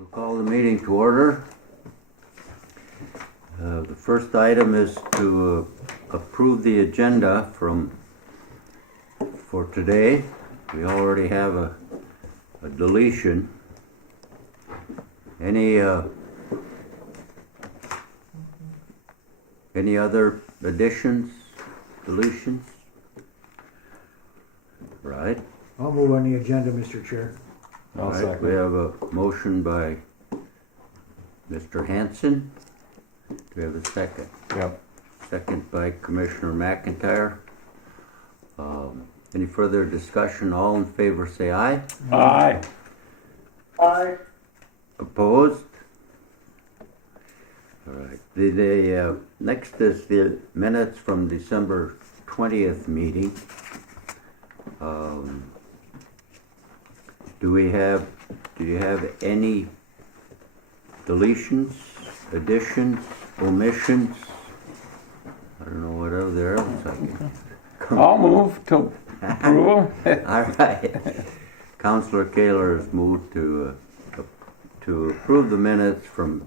We'll call the meeting to order. The first item is to approve the agenda for today. We already have a deletion. Any other additions, deletions? Right. I'll move on the agenda, Mr. Chair. All right, we have a motion by Mr. Hanson. Do we have a second? Yep. Second by Commissioner McIntyre. Any further discussion? All in favor say aye. Aye. Aye. Opposed? All right. The next is the minutes from December 20th meeting. Do you have any deletions, additions, omissions? I don't know what other else I can. I'll move to approval. All right. Councillor Kaler has moved to approve the minutes from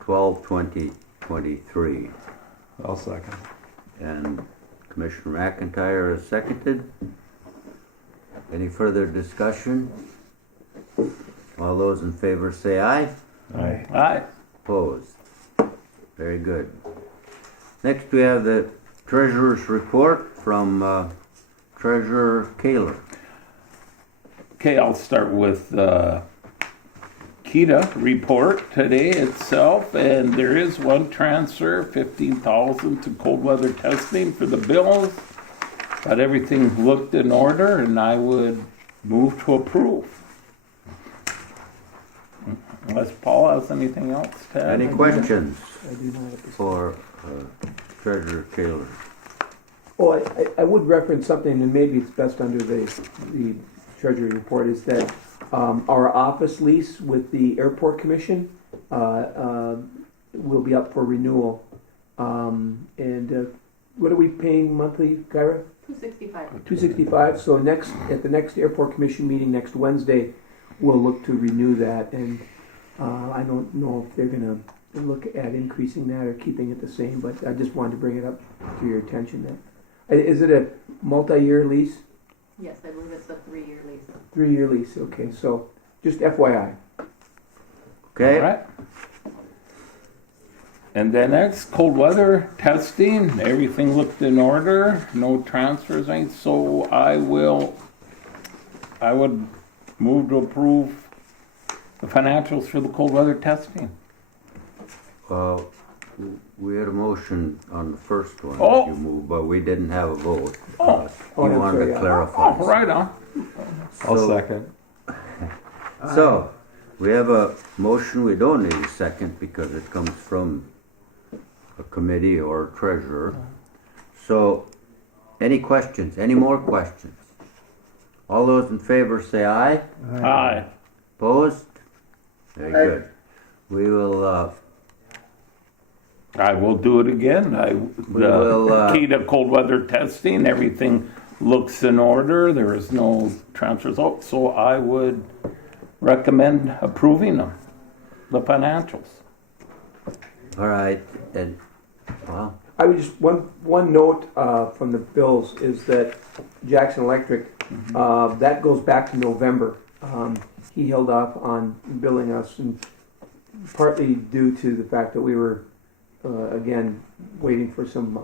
12/20/23. I'll second. And Commissioner McIntyre has seconded. Any further discussion? All those in favor say aye. Aye. Aye. Opposed? Very good. Next we have the Treasurer's report from Treasurer Kaler. Okay, I'll start with Keda report today itself, and there is one transfer, $15,000 to cold weather testing for the bills. But everything looked in order, and I would move to approve. Unless Paul has anything else to add. Any questions I do not at this for Treasurer Kaler? Oh, I would reference something, and maybe it's best under the Treasury report, is that our office lease with the Airport Commission will be up for renewal. And what are we paying monthly, Kyra? $265. $265. So at the next Airport Commission meeting next Wednesday, we'll look to renew that. And I don't know if they're going to look at increasing that or keeping it the same, but I just wanted to bring it up to your attention. That is it a multi-year lease? Yes, I believe it's a 3-year lease. 3-year lease. Okay, so just FYI. Okay. All right. And then next, cold weather testing. Everything looked in order. No transfers, anything. So I would move to approve the financials for the cold weather testing. We had a motion on the first one Oh. that you moved, but we didn't have a vote. Oh. You Oh, that's wanted right, to yeah. clarify. Oh, right on. So- second. So, we have a motion, we don't need a second because it comes from a committee or a treasurer. So, any questions, any more questions? All those in favor say aye. Aye. Opposed? Very Aye. good. We will, I will do it again. will, Keda cold weather testing, everything looks in order. There is no transfers out, so I would recommend approving them, the financials. all right, and, well, I would just one note from the bills is that Jackson Electric that goes back to November. He held off on billing us, and partly due to the fact that we were again waiting for some.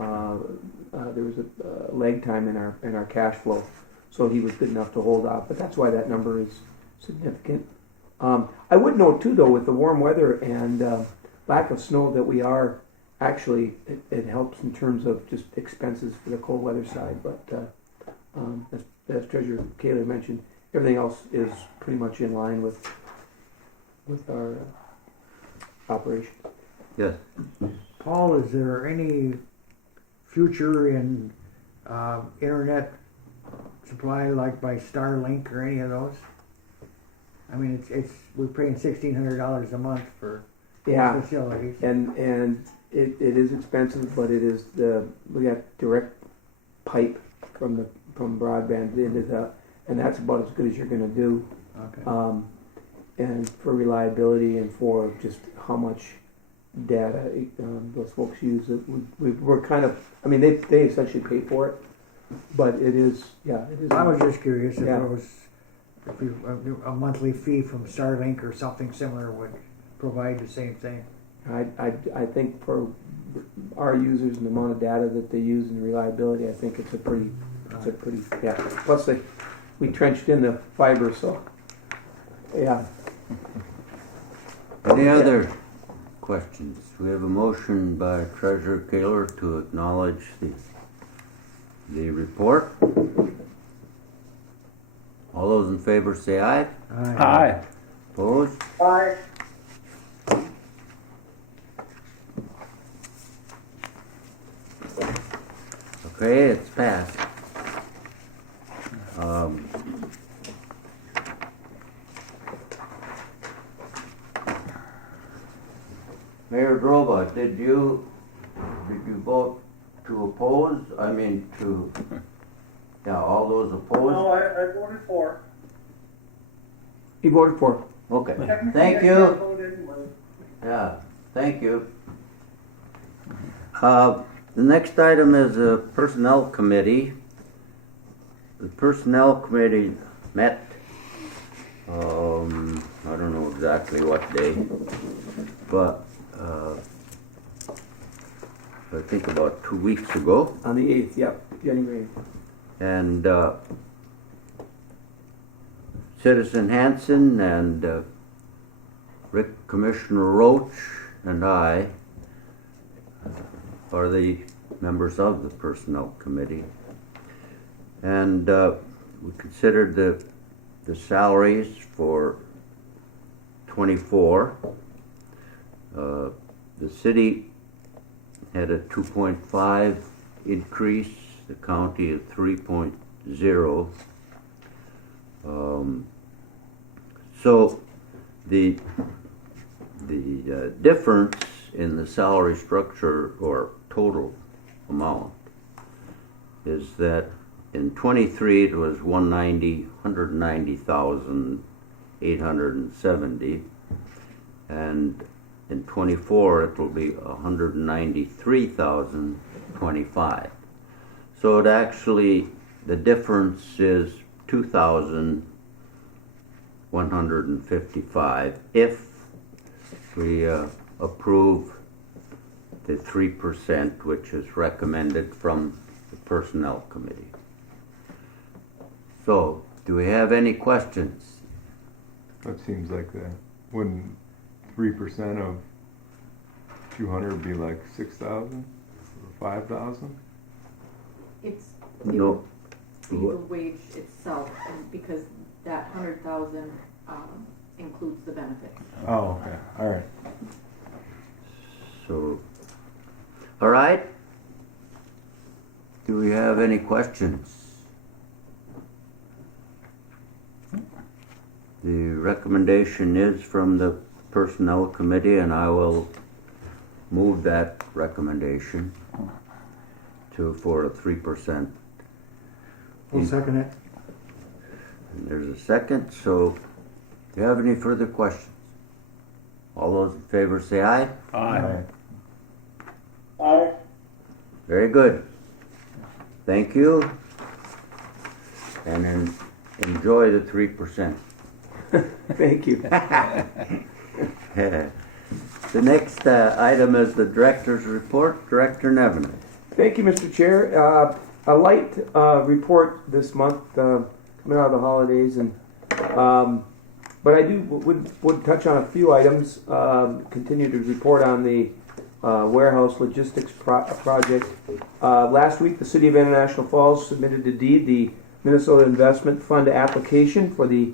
There was a lag time in our cash flow, so he was good enough to hold off. But that's why that number is significant. I would note too, though, with the warm weather and lack of snow, that we are actually it helps in terms of just expenses for the cold weather side. But as Treasurer Kaler mentioned, everything else is pretty much in line with our operations. yes. Paul, is there any future in internet supply like by Starlink or any of those? I mean, we're paying $1,600 a month for Yeah, facilities. and it is expensive, but it is we got direct pipe from broadband into and that's about as good as you're going to do. Okay. and for reliability and for just how much data those folks use. We're kind of, I mean, they essentially pay for it, but it is, yeah, it is. I was just curious if Yeah. it was, if you, a monthly fee from Starlink or something similar would provide the same thing. I think for our users and the amount of data that they use and reliability, I think it's a pretty, yeah. Plus we trenched in the fiber, so, yeah. Any other questions? We have a motion by Treasurer Kaler to acknowledge the report. All those in favor say aye. Aye. Opposed? Aye. Okay, it's passed. Mayor Droba, did you vote to oppose? I mean yeah, all those opposed? No, I voted for. He voted for. Okay, Technically, thank I can't you. vote anyway. Yeah, thank you. The next item is a Personnel Committee. The Personnel Committee met, I don't know exactly what day, but I think about 2 weeks ago. On the 8th, yep, January 8th. And Citizen Hanson and Commissioner Roach and I are the members of the Personnel Committee. And we considered the salaries for 24. The city had a 2.5 increase, the county a 3.0. So the difference in the salary structure or total amount is that in 23 it was 190,870, and in 24 it will be 193,025. So it actually, the difference is 2,155 if we approve the 3%, which is recommended from the Personnel Committee. So, do we have any questions? That seems like that. Wouldn't 3% of 200 be like 6,000 or 5,000? It's No. the wage itself, and because that 100,000 includes the benefits. Oh, okay. All right. So, all right. Do we have any questions? The recommendation is from the Personnel Committee, and I will move that recommendation for a 3%. We'll second it. And there's a second, so do you have any further questions? All those in favor say aye. Aye. Aye. Very good. Thank you. And enjoy the 3%. Thank you. The next item is the Director's Report. Director Nevin. Thank you, Mr. Chair. A light report this month, coming out of the holidays, and but I would touch on a few items. Continue to report on the warehouse logistics project. Last week, the City of International Falls submitted to DEED the Minnesota Investment Fund application for the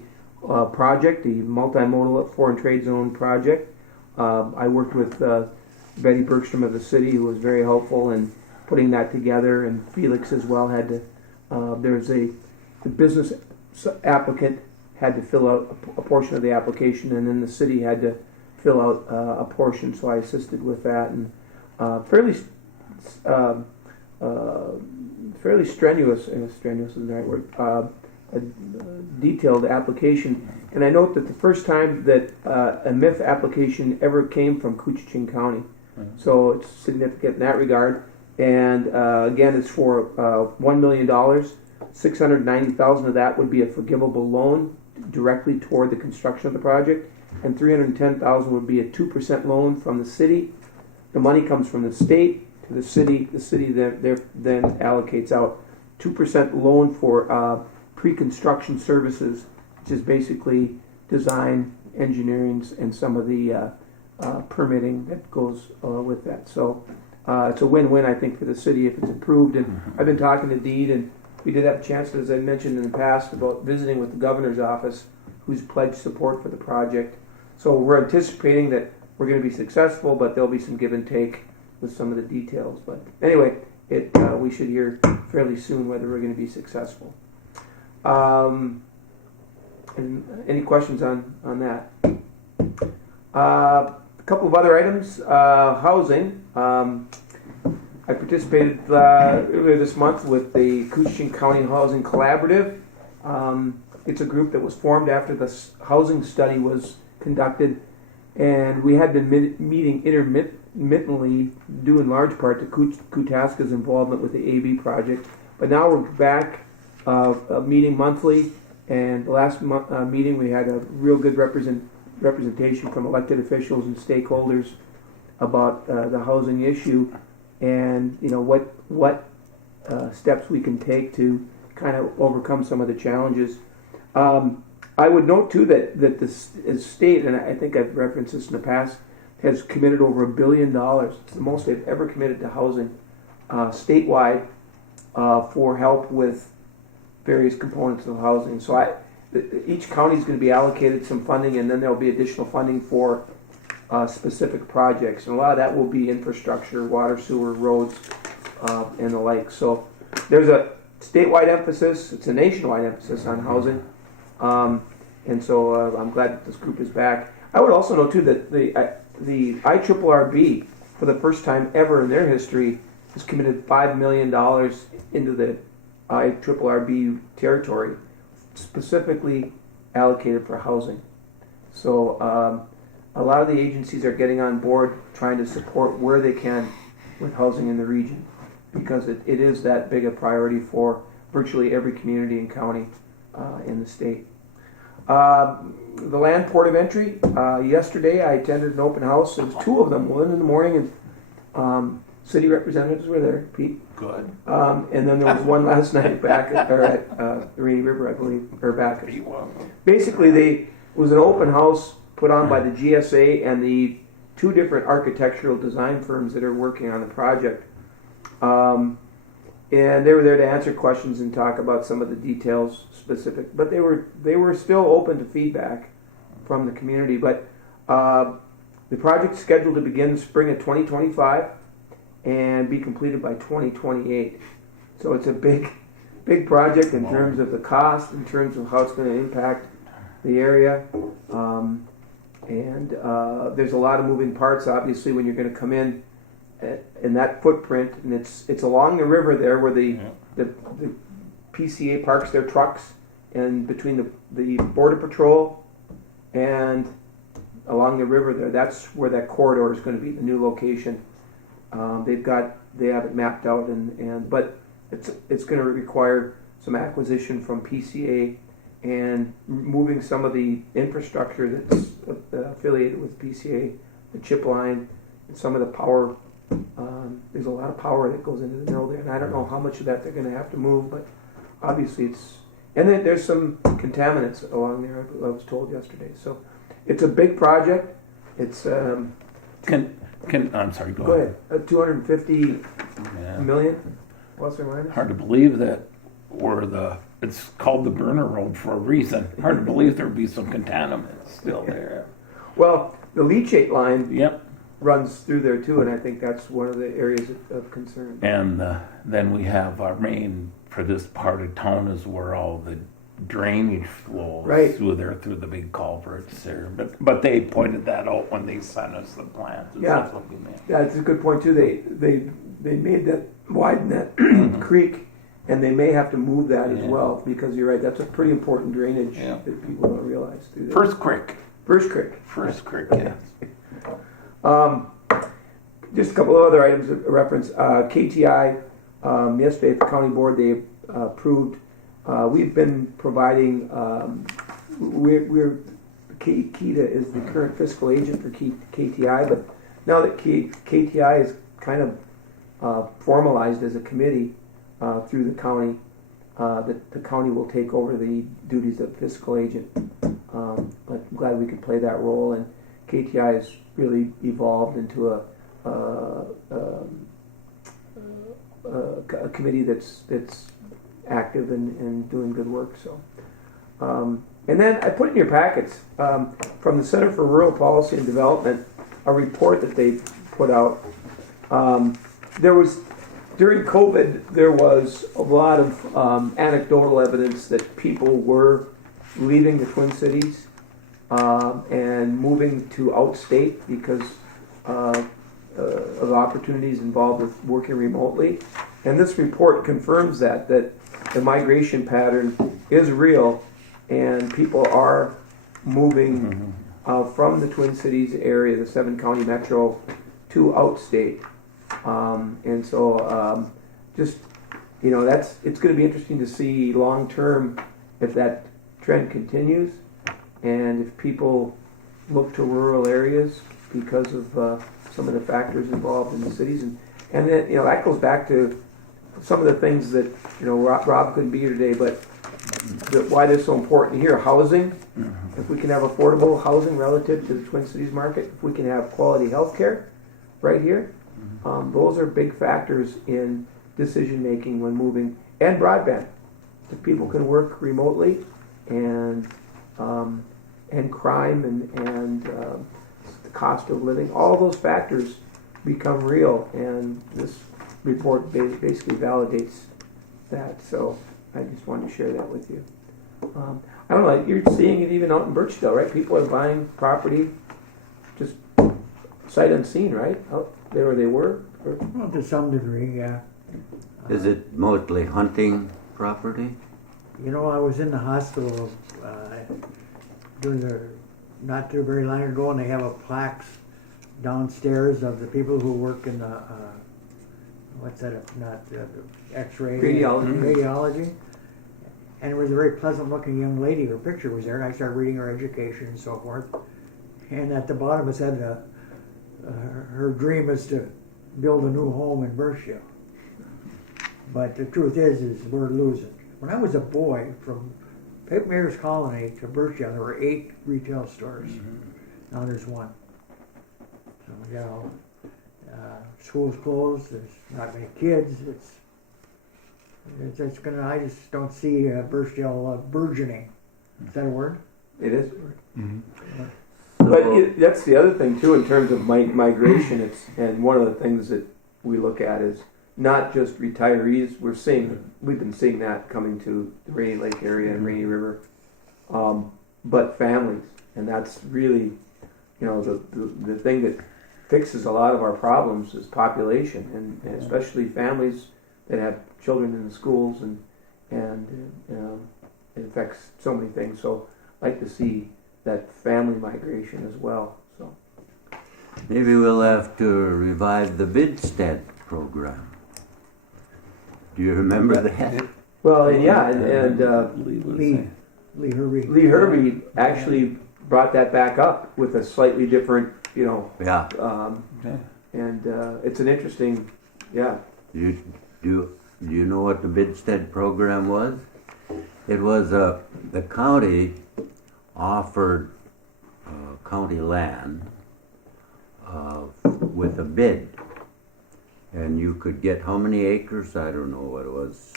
project, the multimodal foreign trade zone project. I worked with Betty Bergstrom of the city, who was very helpful in putting that together, and Felix as well had to. The business applicant had to fill out a portion of the application, and then the city had to fill out a portion. So I assisted with that, and fairly strenuous. Strenuous is the right word. a detailed application. And I note that the first time that a MIF application ever came from Koochiching County. So it's significant in that regard. And again, it's for $1 million. $690,000 of that would be a forgivable loan directly toward the construction of the project, and $310,000 would be a 2% loan from the city. The money comes from the state to the city. The city then allocates out 2% loan for pre-construction services, which is basically design, engineering, and some of the permitting that goes with that. So it's a win-win, I think, for the city if it's approved. And I've been talking to Deed, and we did have a chance, as I mentioned in the past, about visiting with the governor's office, who's pledged support for the project. So we're anticipating that we're going to be successful, but there'll be some give and take with some of the details. But anyway, we should hear fairly soon whether we're going to be successful. And any questions on that? A couple of other items. Housing. I participated earlier this month with the Koochiching County Housing Collaborative. It's a group that was formed after the housing study was conducted, and we had been meeting intermittently due in large part to Kootaska's involvement with the AB project. But now we're back meeting monthly, and the last meeting we had a real good representation from elected officials and stakeholders about the housing issue, and what steps we can take to kind of overcome some of the challenges. I would note too that the state, and I think I've referenced this in the past, has committed over $1 billion. It's the most they've ever committed to housing statewide for help with various components of housing. So each county is going to be allocated some funding, and then there will be additional funding for specific projects. And a lot of that will be infrastructure, water, sewer, roads, and the like. So there's a statewide emphasis. It's a nationwide emphasis on housing. And so I'm glad that this group is back. I would also note too that the IRRB, for the first time ever in their history, has committed $5 million into the IRRB territory, specifically allocated for housing. So a lot of the agencies are getting on board, trying to support where they can with housing in the region, because it is that big a priority for virtually every community and county in the state. The land port of entry. Yesterday I attended an open house. There was two of them, one in the morning, and city representatives were there, Pete. Good. And then there was one last night back at Rainy River, I believe, or back. Basically, it was an open house put on by the GSA and the two different architectural design firms that are working on the project. And they were there to answer questions and talk about some of the details specific. But they were still open to feedback from the community. But the project's scheduled to begin the spring of 2025 and be completed by 2028. So it's a big project in terms of the cost, in terms of how it's going to impact the area. And there's a lot of moving parts, obviously, when you're going to come in that footprint, and it's along the river there where the PCA parks their trucks, and between the Border Patrol and along the river there, that's where that corridor is going to be, the new location. They have it mapped out, but it's going to require some acquisition from PCA and moving some of the infrastructure that's affiliated with PCA, the chip line, and some of the power. There's a lot of power that goes into the mill there, and I don't know how much of that they're going to have to move, but obviously and then there's some contaminants along there, I was told yesterday. So it's a big project. It's I'm sorry, go ahead. 250 million plus or minus. Hard to believe that it's called the burner road for a reason. Hard to believe there'd be some contaminants still there. Well, the leachate line Yep. runs through there too, and I think that's one of the areas of concern. And then we have our main, for this part of town, is where all the drainage flows through the big culverts there. But they pointed that out when they sent us the plans. Yeah, that's a good point too. They made that widen that creek And they may have to move that as Yeah. well, because you're right, that's a pretty important drainage Yeah. that people don't realize through there. First Creek. First Creek. First Creek, yeah. Just a couple of other items of reference. KTI, yesterday at the county board, they approved, we've been providing, Keda is the current fiscal agent for KTI, but now that KTI is kind of formalized as a committee through the county, the county will take over the duties of fiscal agent. But I'm glad we could play that role, and KTI has really evolved into a committee that's active and doing good work. So, and then I put in your packets from the Center for Rural Policy and Development a report that they put out. There was during COVID there was a lot of anecdotal evidence that people were leaving the Twin Cities and moving to outstate because of opportunities involved with working remotely. And this report confirms that the migration pattern is real and people are moving from the Twin Cities area, the 7-county metro, to outstate. And so just, you know, it's going to be interesting to see long term if that trend continues and if people look to rural areas because of some of the factors involved in the cities. And then, you know, that goes back to some of the things that, you know, Rob couldn't be here today, but why they're so important here. Housing, if we can have affordable housing relative to the Twin Cities market, if we can have quality health care right here, those are big factors in decision making when moving. And broadband. If people can work remotely and crime and the cost of living, all those factors become real, and this report basically validates that. So I just wanted to share that with you. I don't know, you're seeing it even out in Birchdale, right? People are buying property just sight unseen, right? Out there where they were? Well, to some degree, yeah. Is it mostly hunting property? You know, I was in the hospital not too very long ago, and they have a plaques downstairs of the people who work in the X-ray radiology. And it was a very pleasant-looking young lady. Her picture was there, and I started reading her education and so forth. And at the bottom it said her dream is to build a new home in Birchdale. But the truth is we're losing. When I was a boy, from Mayor's Colony to Birchdale, there were 8 retail stores. Now there's 1. So, you know, school's closed. There's not many kids. It's gonna. I just don't see Birchdale burgeoning. Is that a word? It is. So, But that's the other thing too in terms of migration. And one of the things that we look at is not just retirees. We've been seeing that coming to the Rainy Lake area and Rainy River, but families, and that's really, you know, the thing that fixes a lot of our problems is population, and especially families that have children in the schools, and it affects so many things. So I'd like to see that family migration as well. So maybe we'll have to revive the Bidstead program. Do you remember that? well, yeah, and Lee Hervey. Lee Hervey actually brought that back up with a slightly different, you know, Yeah. and it's an interesting, yeah. Do you know what the Bidstead program was? It was the county offered county land with a bid, and you could get how many acres? I don't know what it was.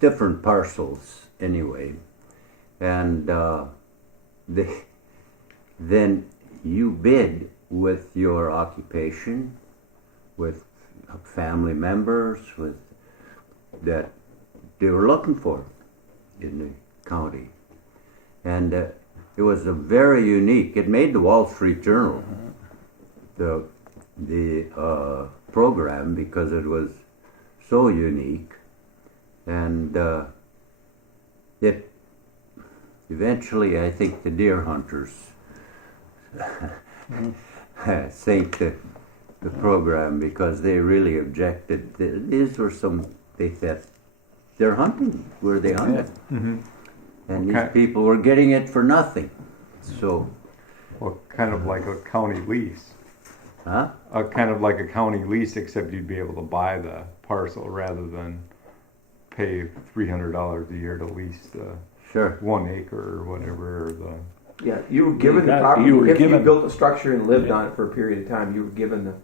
Different parcels anyway, and then you bid with your occupation, with family members, with that they were looking for in the county, and it was a very unique. It made the Wall Street Journal, the program, because it was so unique, And it eventually, I think the deer hunters sank the program because they really objected. These were some, they said, they're hunting where they hunted. Mhm. And Okay. these people were getting it for nothing. So, Well, kind of like a county lease. huh? Kind of like a county lease, except you'd be able to buy the parcel rather than pay $300 a year to lease the Sure. 1 acre or whatever, or the. Yeah, you were given the That- property. you were If you given- built a structure and lived on it for a period of time, you were given the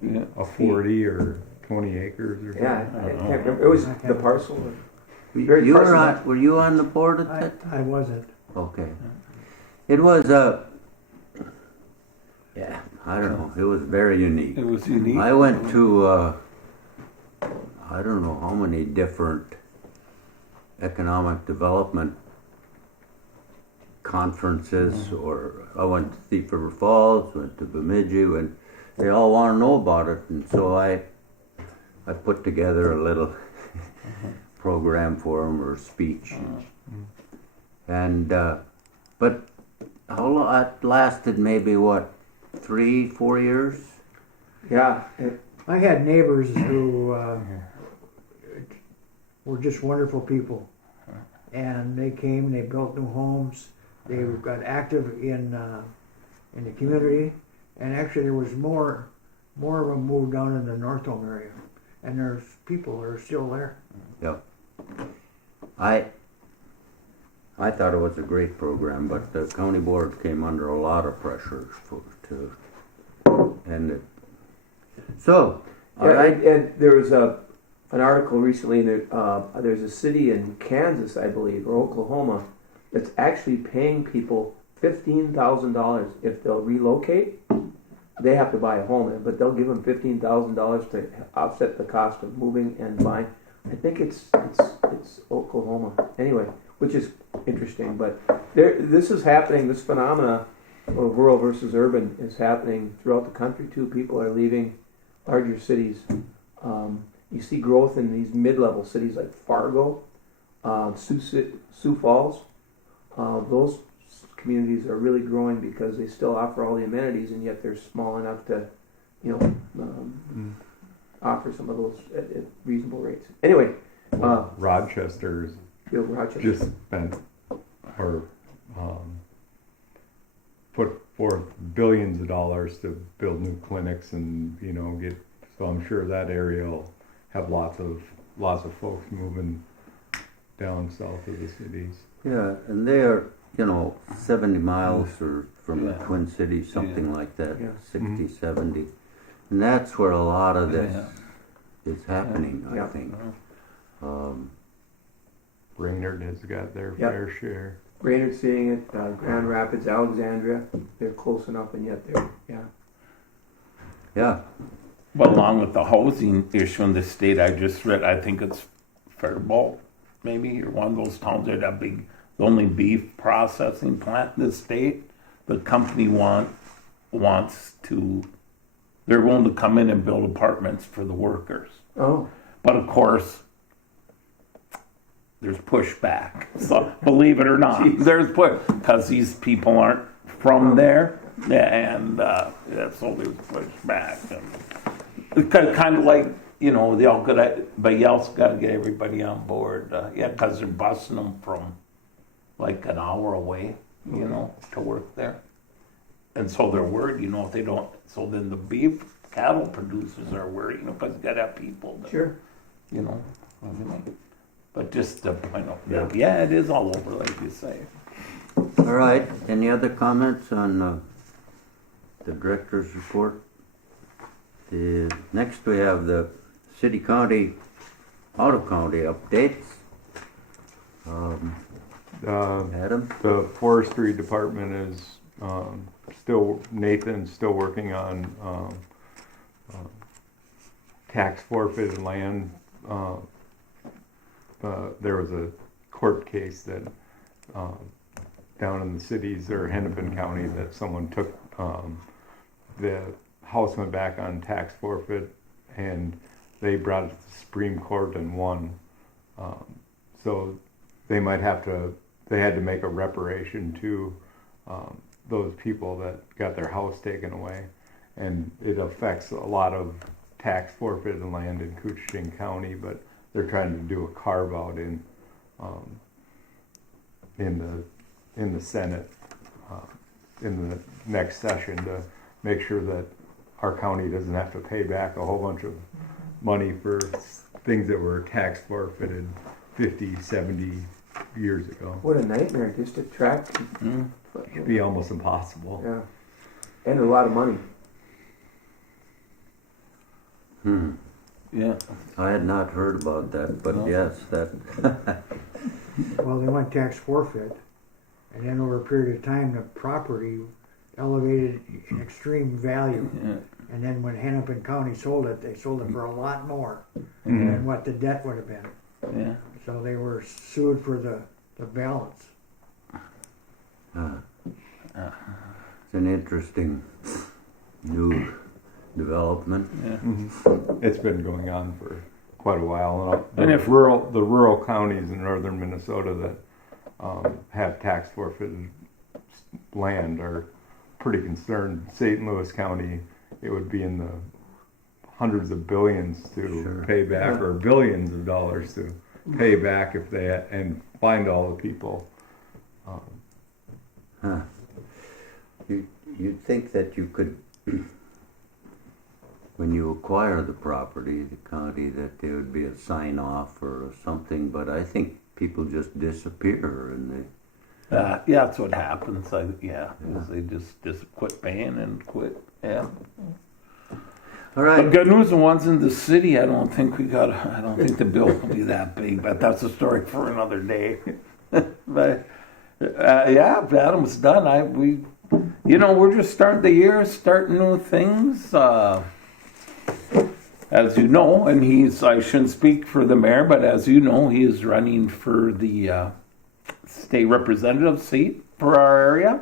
Yeah. A 40 or 20 acres or something. yeah, I can't remember. It was the parcel. Very You were personal. were you on the board at I, that? I wasn't. Okay. It was yeah, I don't know. It was very unique. It was unique. I went to I don't know how many different economic development conferences, or I went to Thief River Falls, went to Bemidji, and they all want to know about it, and so I put together a little program for them, or speech, and but how long? It lasted maybe what, 3-4 years. Yeah, I had neighbors who were just wonderful people, and they came. They built new homes. They got active in the community, and actually there was more of them moved down in the North Home area, and there's people that are still there. Yep. I thought it was a great program, but the county board came under a lot of pressure to end it. So, all yeah, right. and there was an article recently that there's a city in Kansas, I believe, or Oklahoma, that's actually paying people $15,000 if they'll relocate. They have to buy a home, but they'll give them $15,000 to offset the cost of moving and buying. I think it's Oklahoma. Anyway, which is interesting, but this is happening. This phenomena of rural versus urban is happening throughout the country too. People are leaving larger cities. You see growth in these mid-level cities like Fargo, Sioux Falls. Those communities are really growing because they still offer all the amenities, and yet they're small enough to, offer some of those at reasonable rates. Anyway, Rochester's Rochester. just spent or put forth billions of dollars to build new clinics and get. So I'm sure that area will have lots of folks moving down south of the cities. Yeah, and they are, 70 miles or from the Yeah. Twin Cities, something like that, Yeah. 60, 70. And that's where a lot of this is happening, Yeah. I think. Brainerd has got their Yep. fair share. Brainerd seeing it, Grand Rapids, Alexandria, they're close enough, and yet Yeah, But along with the housing issue in the state, I just read, I think it's Faribault, maybe, or one of those towns that have the only beef processing plant in the state. The company wants to, they're willing to come in and build apartments for the workers. Oh, But of course, there's pushback. So believe it or not, Jeez. there's because these people aren't from there, and so there's pushback. And it's kind of like they all but you also got to get everybody on board. Because they're busing them from like an hour away, to work there, and so they're worried. If they don't, so then the beef cattle producers are worried, because you got to have people. That, sure. everything. But just to point out, yeah, it is all over, like you say. all right. Any other comments on the director's report? Next we have the city-county, out-of-county updates. Adam? The forestry department is Nathan's still working on tax forfeited land. There was a court case that down in the cities or Hennepin County that someone took the house went back on tax forfeit, and they brought it to the Supreme Court and won So they had to make a reparation to those people that got their house taken away. And it affects a lot of tax forfeited land in Koochiching County, but they're trying to do a carve out in the Senate in the next session to make sure that our county doesn't have to pay back a whole bunch of money for things that were tax forfeited 50, 70 years ago. What a nightmare just to track. It'd be almost impossible. Yeah. And a lot of money. Yeah. I had not heard about that, but No. yes, that, Well, they went tax forfeit, and then over a period of time, the property elevated in extreme value. Yeah. And then when Hennepin County sold it, they sold it for a lot more Mhm. than what the debt would have been. Yeah. So they were sued for the balance. it's an interesting new development. Yeah. It's been going on for quite a while. And The if- rural counties in northern Minnesota that have tax forfeited land are pretty concerned. St. Louis County, it would be in the hundreds of billions to Sure. pay back, or billions of dollars to pay back if they and find all the people. Huh. You'd think that you could, when you acquire the property, the county, that there would be a sign off or something, but I think people just disappear and they, Yeah, that's what happens. Is they just quit paying and quit. Yeah. all But right. good news, the ones in the city, I don't think the bill will be that big, but that's a story for another day. But yeah, Adam's done. We're just starting the year, starting new things. As you know, and I shouldn't speak for the mayor, but as you know, he is running for the state representative seat for our area.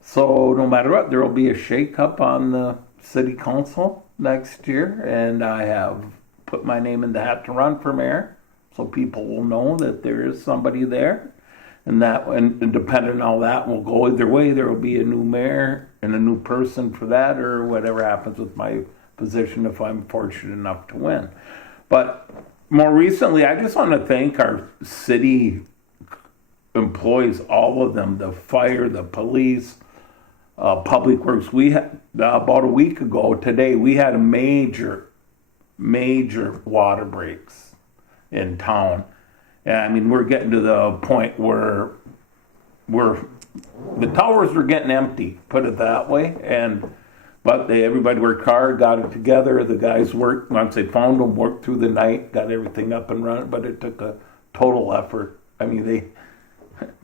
So no matter what, there will be a shake-up on the city council next year, and I have put my name in the hat to run for mayor, so people will know that there is somebody there. And depending on that, will go either way. There will be a new mayor and a new person for that, or whatever happens with my position if I'm fortunate enough to win. But more recently, I just want to thank our city employees, all of them, the fire, the police, public works. We had about a week ago today, we had a major water breaks in town. And I mean, we're getting to the point where the towers were getting empty, put it that way. But everybody worked hard, got it together. The guys worked, once they found them, worked through the night, got everything up and running. But it took a total effort. I mean, they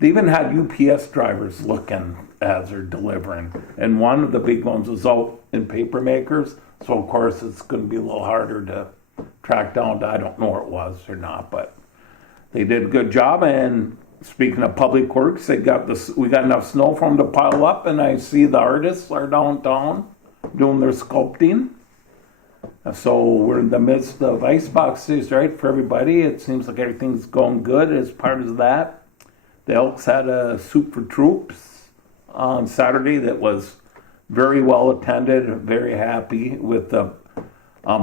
even had UPS drivers looking as they're delivering. And one of the big ones was out in paper makers. So, of course, it's going to be a little harder to track down. I don't know where it was or not, but they did a good job. And speaking of public works, we got enough snow for them to pile up. And I see the artists are downtown doing their sculpting. So we're in the midst of ice boxes, right, for everybody. It seems like everything's going good as part of that. The Elks had a soup for troops on Saturday that was very well attended, very happy with the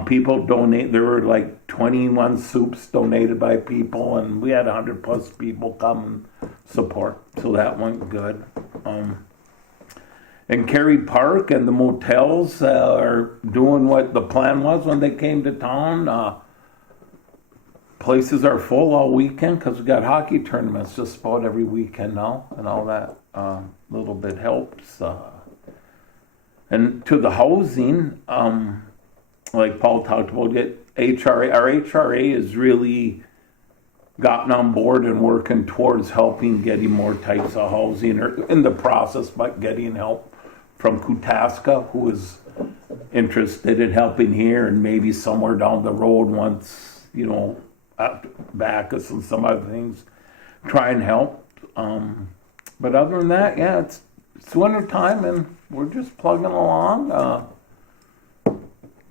people donate. There were like 21 soups donated by people, and we had 100 plus people come and support. So that went good. And Cary Park and the motels are doing what the plan was when they came to town. Places are full all weekend because we got hockey tournaments just about every weekend now, and all that little bit helps. And to the housing, like Paul talked about, our HRA has really gotten on board and working towards helping getting more types of housing, or in the process, but getting help from Koochiching, who is interested in helping here, and maybe somewhere down the road once, back us and some other things, try and help. But other than that, yeah, it's winter time and we're just plugging along.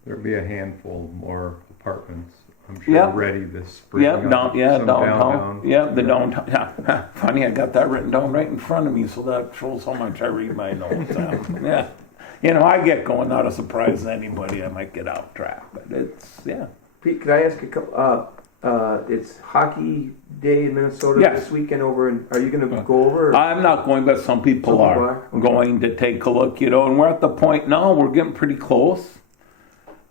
There'll be a handful more apartments I'm sure Yep. ready this spring. Yeah, on downtown. some downtown. Yeah, the downtown. Yeah. Funny, I got that written down right in front of me, so that shows how much I read my notes. Yeah. You know, I get going, not a surprise to anybody. I might get off track, but it's, yeah. Pete, could I ask a couple? It's Hockey Day in Minnesota Yes. this weekend over, and are you going to go over? Or? I'm not going, but some people Some are people are? Okay. going to take a look, you know, and we're at the point now, we're getting pretty close.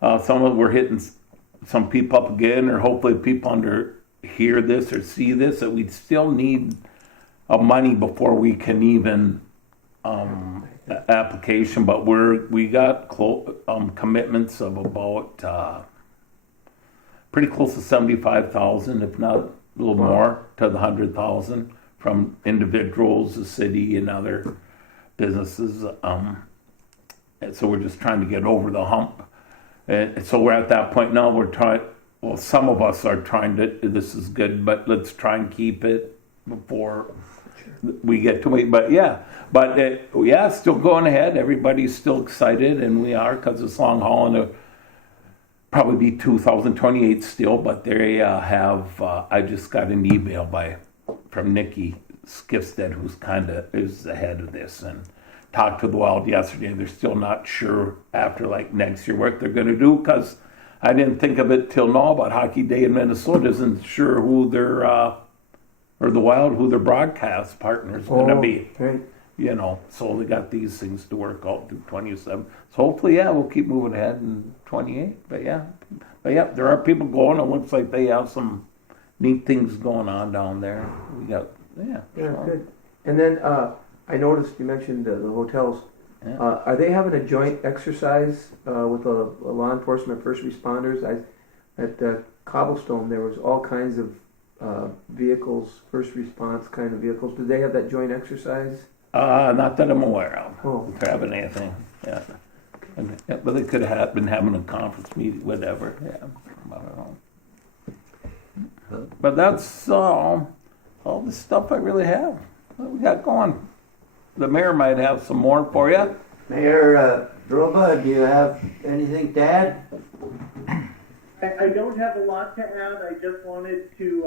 We're hitting some people up again, or hopefully people hear this or see this, that we still need money before we can even application, but we got commitments of about pretty close to 75,000, if not a little more, to the 100,000 from individuals, the city, and other businesses. And so we're just trying to get over the hump. And so we're at that point now. Some of us are trying to. This is good, but let's try and keep it before we get to it. But yeah, still going ahead. Everybody's still excited, and we are, because it's long haul, and it'll probably be 2028 still. But they have. I just got an email from Nikki Skifstead, who's is the head of this, and talked to the Wild yesterday. They're still not sure after next year what they're going to do, because I didn't think of it till now, but Hockey Day in Minnesota isn't sure who their or the Wild, who their broadcast partner is going to be. Right. You know, so they got these things to work out through 27. So hopefully, we'll keep moving ahead in 28. But yeah, there are people going. It looks like they have some neat things going on down there. We got Yeah, good. And then I noticed you mentioned the hotels. Yeah. Are they having a joint exercise with law enforcement, first responders? At Cobblestone, there was all kinds of vehicles, first response kind of vehicles. Do they have that joint exercise? Not that I'm aware of. Oh. If they're having anything, yeah. But they could have been having a conference meeting, whatever. Yeah, I don't know. But that's all the stuff I really have. What we got going? The mayor might have some more for you. Mayor Droba, do you have anything to add? I don't have a lot to add. I just wanted to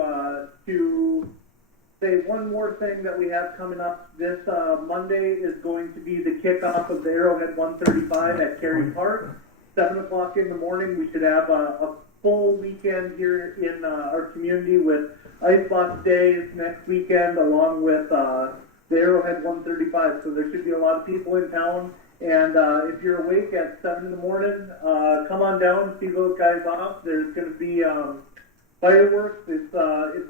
say one more thing that we have coming up. This Monday is going to be the kickoff of the Arrowhead 135 at Cary Park. 7 o'clock in the morning. We should have a full weekend here in our community with Icebox Days next weekend, along with the Arrowhead 135. So there should be a lot of people in town. And if you're awake at 7 in the morning, come on down, see those guys off. There's going to be fireworks. It's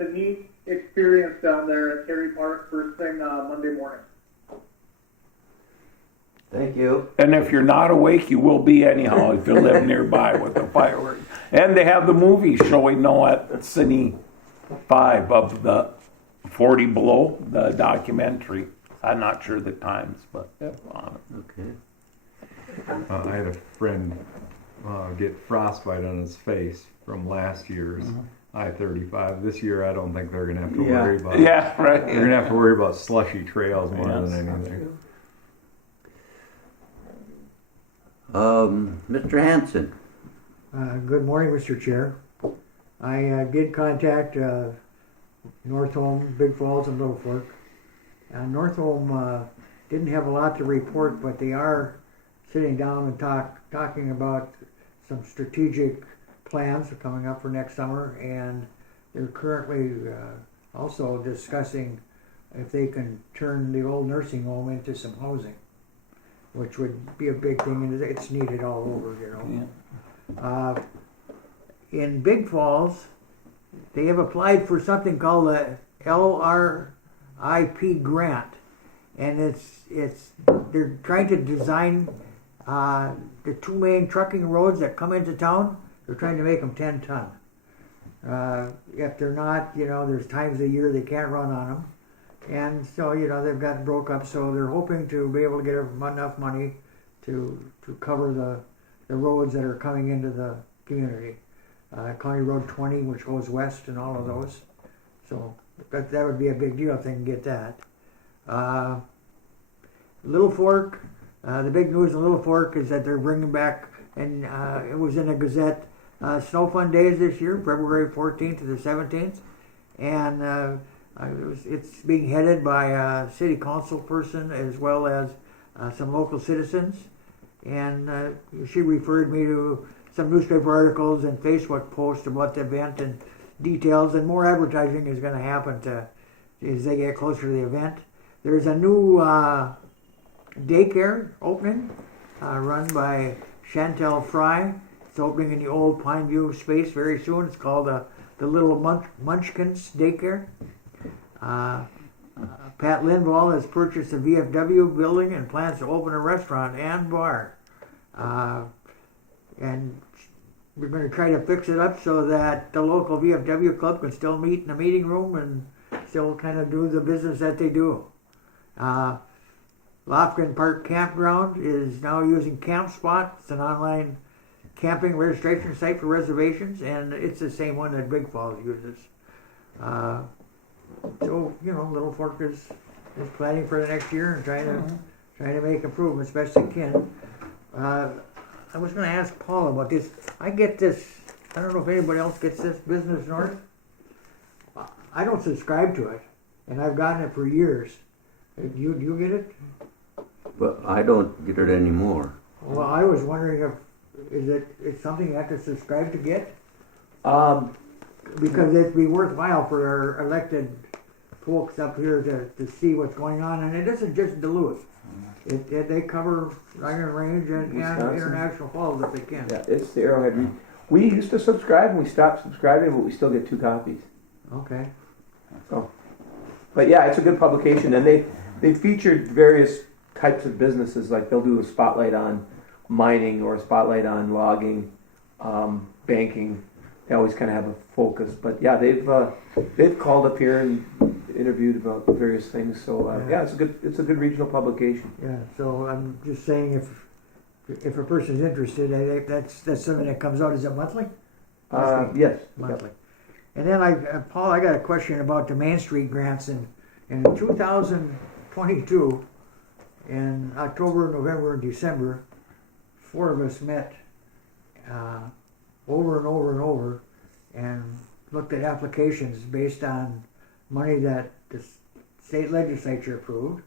a neat experience down there at Cary Park first thing Monday morning. Thank you. And if you're not awake, you will be anyhow if you live nearby with the fireworks. And they have the movie showing now at Cine 5 of the 40 Below, the documentary. I'm not sure the times, but on it. Okay. I had a friend get frostbite on his face from last year's I-35. This year, I don't think they're going to have to worry about it. Yeah, right. They're going to have to worry about slushy trails more than anything. Mr. Hanson. Good morning, Mr. Chair. I did contact North Home, Big Falls, and Little Fork. North Home didn't have a lot to report, but they are sitting down and talking about some strategic plans coming up for next summer, and they're currently also discussing if they can turn the old nursing home into some housing, which would be a big thing, and it's needed all over, you know. Yeah. In Big Falls, they have applied for something called the LRIP grant, and they're trying to design the two main trucking roads that come into town. They're trying to make them 10 ton. If they're not, you know, there's times a year they can't run on them, and so you know they've gotten broke up. So they're hoping to be able to get enough money to cover the roads that are coming into the community. County Road 20, which goes west, and all of those. So that would be a big deal if they can get that. Little Fork, the big news in Little Fork is that they're bringing back, and it was in the Gazette, Snow Fun Days this year, February 14th to the 17th, and it's being headed by a city council person as well as some local citizens. And she referred me to some newspaper articles and Facebook posts about the event and details, and more advertising is going to happen as they get closer to the event. There's a new daycare opening run by Chantel Fry. It's opening in the old Pineview space very soon. It's called the Little Munchkins Daycare. Pat Lindvall has purchased a VFW building and plans to open a restaurant and bar. And we're going to try to fix it up so that the local VFW club can still meet in the meeting room and still kind of do the business that they do. Lofgren Park Campground is now using CampSpot. It's an online camping registration site for reservations, and it's the same one that Big Falls uses. So, Little Fork is planning for the next year and trying to make improvements best they can. I was going to ask Paul about this. I get this. I don't know if anybody else gets this Business North. I don't subscribe to it, and I've gotten it for years. You get it? But I don't get it anymore. Well, I was wondering if it's something you have to subscribe to get? Because it'd be worthwhile for our elected folks up here to see what's going on, and it isn't just Duluth. They cover Iron Range and International Falls if they can. Yeah, it's the Arrowhead. We used to subscribe and we stopped subscribing, but we still get 2 copies. Okay. So, but yeah, it's a good publication, and they featured various types of businesses. Like they'll do a spotlight on mining or a spotlight on logging, banking. They always kind of have a focus. But yeah, they've called up here and interviewed about various things. So yeah, it's a good regional publication. Yeah. So I'm just saying if a person's interested, that's something that comes out. Is it monthly? Yes. Monthly. Yep. And then Paul, I got a question about the Main Street grants in 2022, in October, November, and December. 4 of us met over and over and over and looked at applications based on money that the state legislature approved,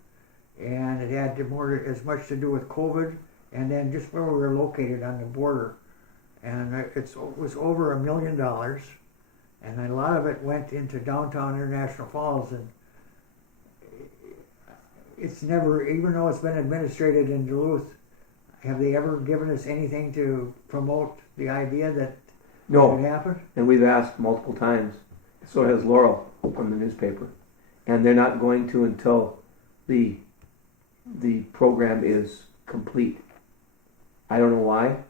and it had as much to do with COVID and then just where we were located on the border. And it was over $1 million, and a lot of it went into downtown International Falls, and it's never, even though it's been administrated in Duluth, have they ever given us anything to promote the idea that No. it happened? And we've asked multiple times. So has Laurel from the newspaper. And they're not going to until the program is complete. I don't know why.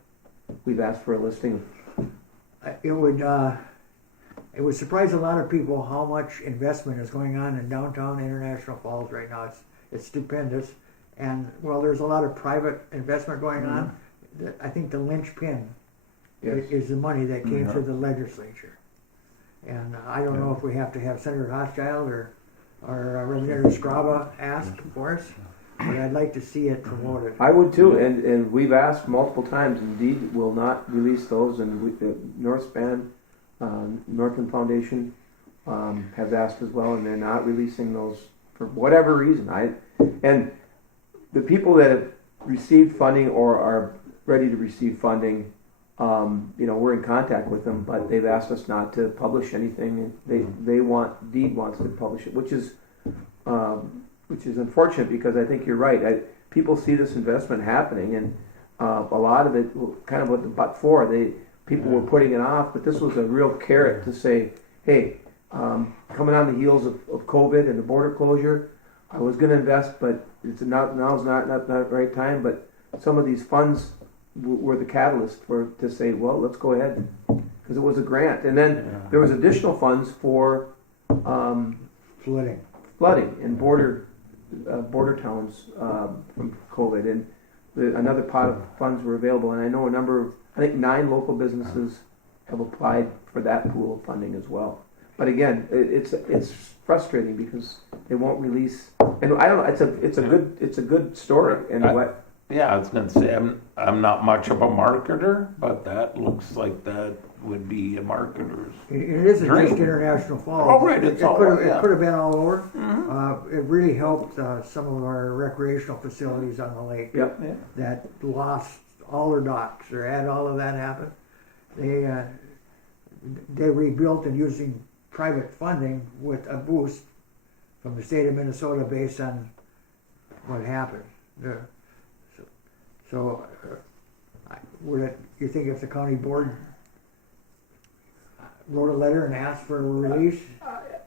We've asked for a listing. It would surprise a lot of people how much investment is going on in downtown International Falls right now. It's stupendous. And, well, there's a lot of private investment going on. I think the linchpin is the money that came through the legislature. And I don't know if we have to have Senator Hochschild or Representative Scraba ask for us, but I'd like to see it promoted. I would too, and we've asked multiple times. Indeed, will not release those, and Northspan, Northland Foundation has asked as well, and they're not releasing those for whatever reason. And the people that have received funding or are ready to receive funding, we're in contact with them, but they've asked us not to publish anything. Deed wants to publish it, which is unfortunate, because I think you're right. People see this investment happening, and a lot of it, kind of what the but for, people were putting it off, but this was a real carrot to say, hey, coming on the heels of COVID and the border closure, I was going to invest, but now's not the right time. But some of these funds were the catalyst to say, well, let's go ahead, because it was a grant, and then there was additional funds for Flooding in border towns from COVID, and another pot of funds were available. And I know I think 9 local businesses have applied for that pool of funding as well. But again, it's frustrating because they won't release. And I don't know. It's a good story. And Yeah, I was gonna say, I'm not much of a marketer, but that looks like that would be a marketer's. It isn't Dream. just International Falls. Oh, right, it's all over, yeah. It could have been all over. Mhm. It really helped some of our recreational facilities on the lake Yep. Yeah. that lost all their docks or had all of that happen. They rebuilt and using private funding with a boost from the state of Minnesota based on what happened. You think if the county board wrote a letter and asked for a release?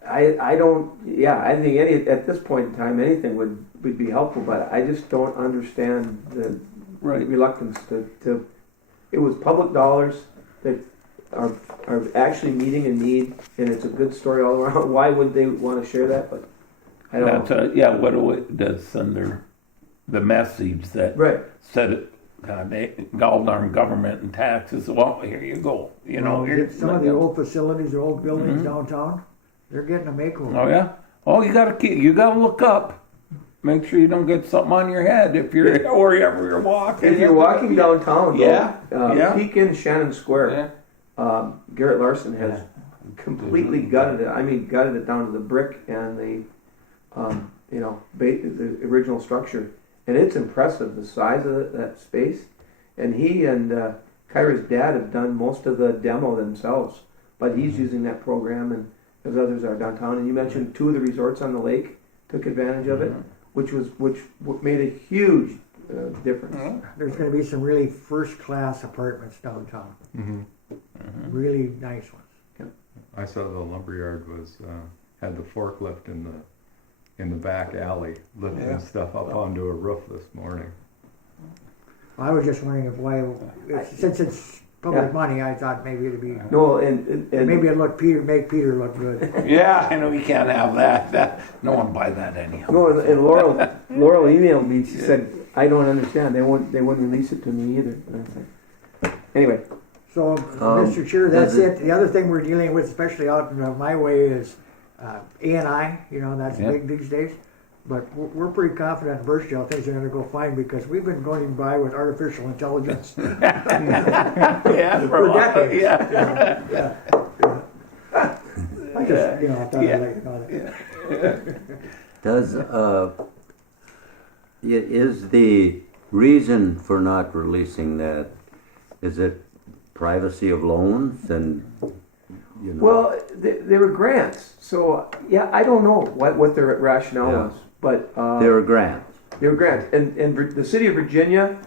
I don't, yeah, I think at this point in time, anything would be helpful, but I just don't understand the reluctance to, it was public dollars that are actually meeting a need, and it's a good story all around. Why would they want to share that? But I don't know. Yeah, what it does send the message that Right. said it, gall darn government and taxes, well, here you go, you know. Some of the old facilities, the old buildings downtown, they're getting a makeover. Oh yeah. Oh, you gotta look up. Make sure you don't get something on your head if you're wherever you're walking. If you're walking downtown, Yeah. peek in Shannon Square. Yeah. Garrett Larson has completely gutted it. I mean, gutted it down to the brick and the original structure. And it's impressive, the size of that space. And he and Kyra's dad have done most of the demo themselves. But he's using that program, and as others are downtown. And you mentioned 2 of the resorts on the lake took advantage of it, which made a huge difference. There's going to be some really first-class apartments downtown. Really nice ones. I saw the lumberyard had the forklift in the back alley lifting stuff up onto a roof this morning. I was just wondering since it's public money, I thought maybe it'd be. No, and Maybe it'd make Peter look good. Yeah, I know we can't have that. No one buy that anyhow. no, and Laurel emailed me. She said, "I don't understand. They wouldn't release it to me either." And I was like, anyway. So, Mr. Chair, that's it. The other thing we're dealing with, especially out in my way, is A&I. That's big these days. But we're pretty confident in Birchdale things are going to go fine because we've been going by with artificial intelligence. Yeah, for decades. Yeah. I just, I thought I'd let you know that. Is the reason for not releasing that, is it privacy of loans and, Well, they were grants, so yeah, I don't know what their rationale was, but they were grants. They were grants, and the city of Virginia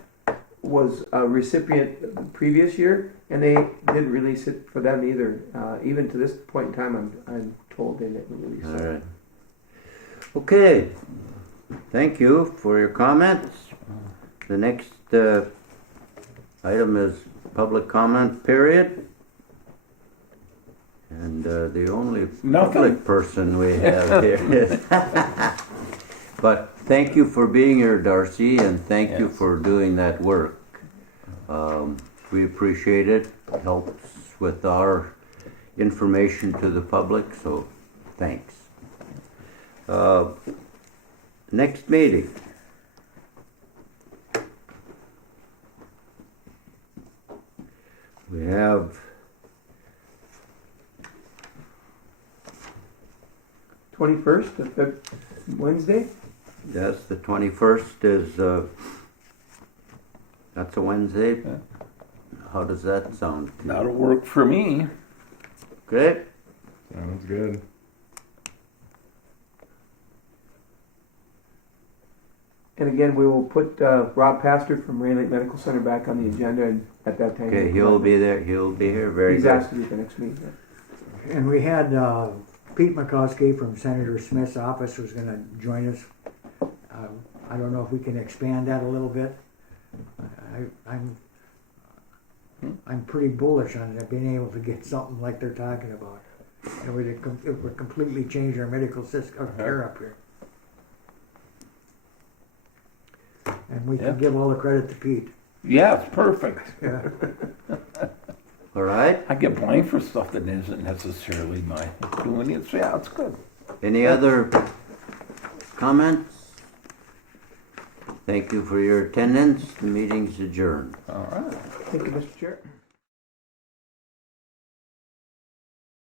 was a recipient the previous year, and they didn't release it for them either. Even to this point in time, I'm told they didn't release it. All right. Okay. Thank you for your comments. The next item is public comment period. And the only public person we have here is. But thank you for being here, Darcy, and thank you for doing that work. We appreciate it. It helps with our information to the public, so thanks. Next meeting. We have 21st, Wednesday? Yes, the 21st is, that's a Wednesday. How does that sound? That'll work for me. Okay. Sounds good. And again, we will put Rob Pastor from Rain Lake Medical Center back on the agenda, and at that time. Okay, he'll be there. He'll be here. Very He's good. asked to be at the next meeting. And we had Pete McCoskey from Senator Smith's office was going to join us. I don't know if we can expand that a little bit. I'm pretty bullish on being able to get something like they're talking about. It would completely change our medical system care up here. And we can give all the credit to Pete. Yeah, it's perfect. Yeah. All right. I get blamed for stuff that isn't necessarily my doing it. So yeah, it's good. Any other comments? Thank you for your attendance. The meeting's adjourned. All right. Thank you, Mr. Chair.